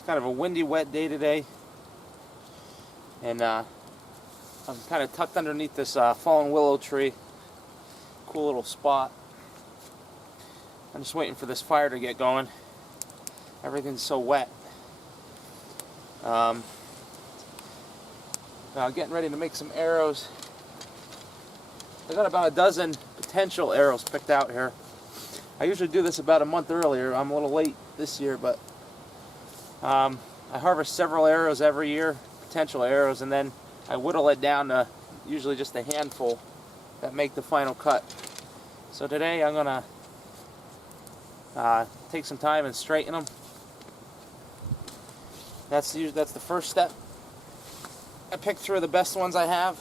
It's kind of a windy, wet day today, and I'm kind of tucked underneath this fallen willow tree. Cool little spot. I'm just waiting for this fire to get going. Everything's so wet. Getting ready to make some arrows. I got about a dozen potential arrows picked out here. I usually do this about a month earlier. I'm a little late this year, but I harvest several arrows every year, potential arrows, and then I whittle it down to usually just a handful that make the final cut. So today I'm gonna take some time and straighten them. That's the first step. I pick through the best ones I have,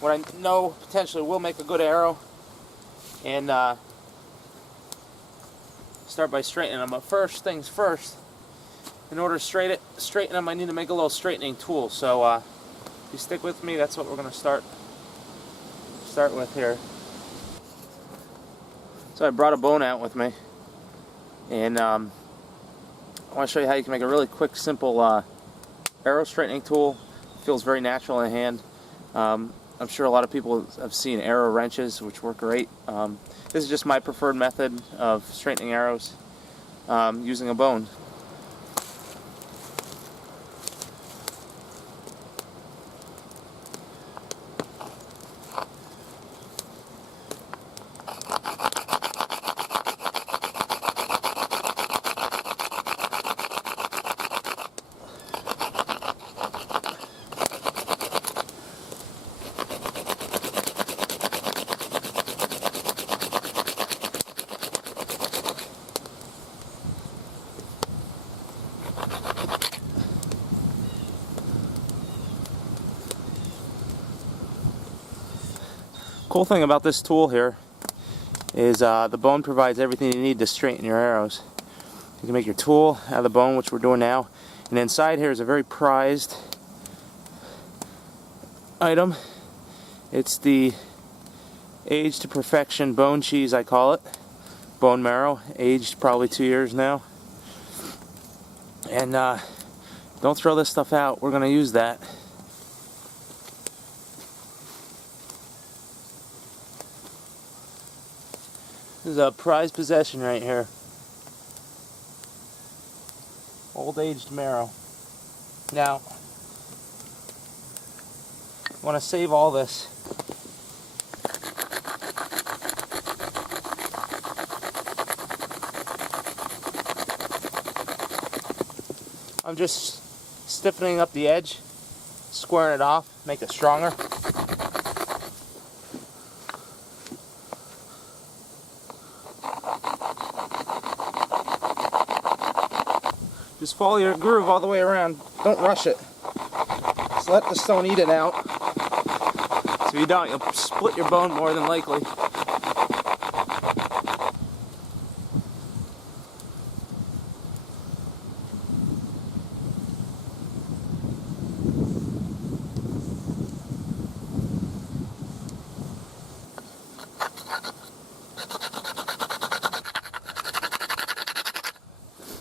what I know potentially will make a good arrow, and start by straightening them. But first things first, in order to straighten them, I need to make a little straightening tool. So if you stick with me, that's what we're going to start with here. So I brought a bone out with me, and I want to show you how you can make a really quick, simple arrow straightening tool. It feels very natural in the hand. I'm sure a lot of people have seen arrow wrenches, which work great. This is just my preferred method of straightening arrows using a bone. Cool thing about this tool here is the bone provides everything you need to straighten your arrows. You can make your tool out of the bone, which we're doing now, and inside here is a very prized item. It's the aged to perfection bone cheese, I call it. Bone marrow, aged probably 2 years now. And don't throw this stuff out, we're going to use that. This is a prized possession right here. Old aged marrow. Now, I want to save all this. I'm just stiffening up the edge, squaring it off, make it stronger. Just follow your groove all the way around. Don't rush it. Just let the stone eat it out. So if you don't, you'll split your bone more than likely.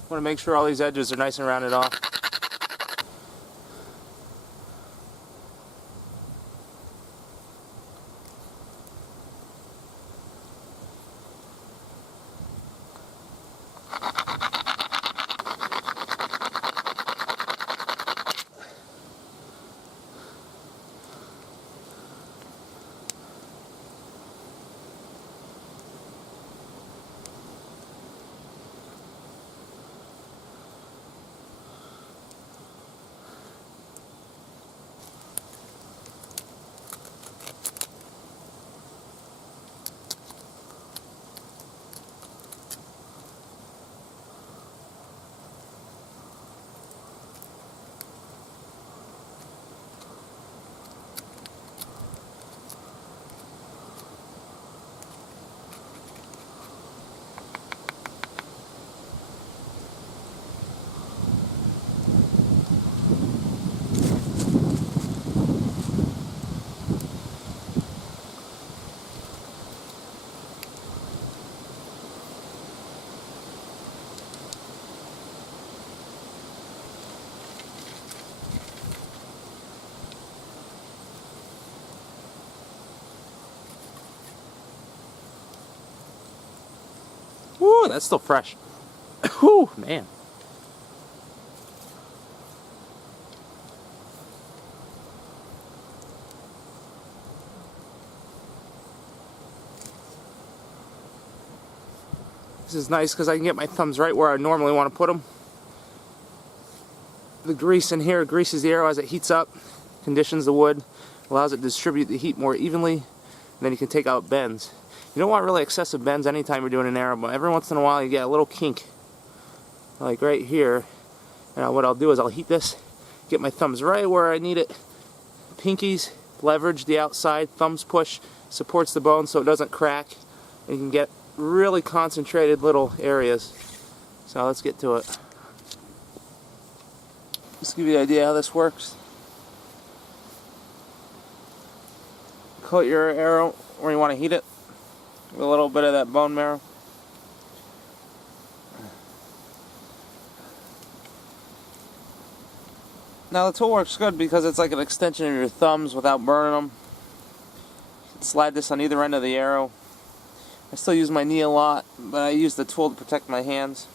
Want to make sure all these edges are nice and rounded off. Woo, that's still fresh. Whew, man. This is nice because I can get my thumbs right where I normally want to put them. The grease in here greases the arrow as it heats up, conditions the wood, allows it to distribute the heat more evenly, and then you can take out bends. You don't want really excessive bends anytime you're doing an arrow, but every once in a while you get a little kink. Like right here. Now what I'll do is I'll heat this, get my thumbs right where I need it. Pinkies leverage the outside, thumbs push, supports the bone so it doesn't crack, and you can get really concentrated little areas. So let's get to it. Just to give you an idea how this works. Coat your arrow where you want to heat it with a little bit of that bone marrow. Now the tool works good because it's like an extension of your thumbs without burning them. You can slide this on either end of the arrow. I still use my knee a lot, but I use the tool to protect my hands.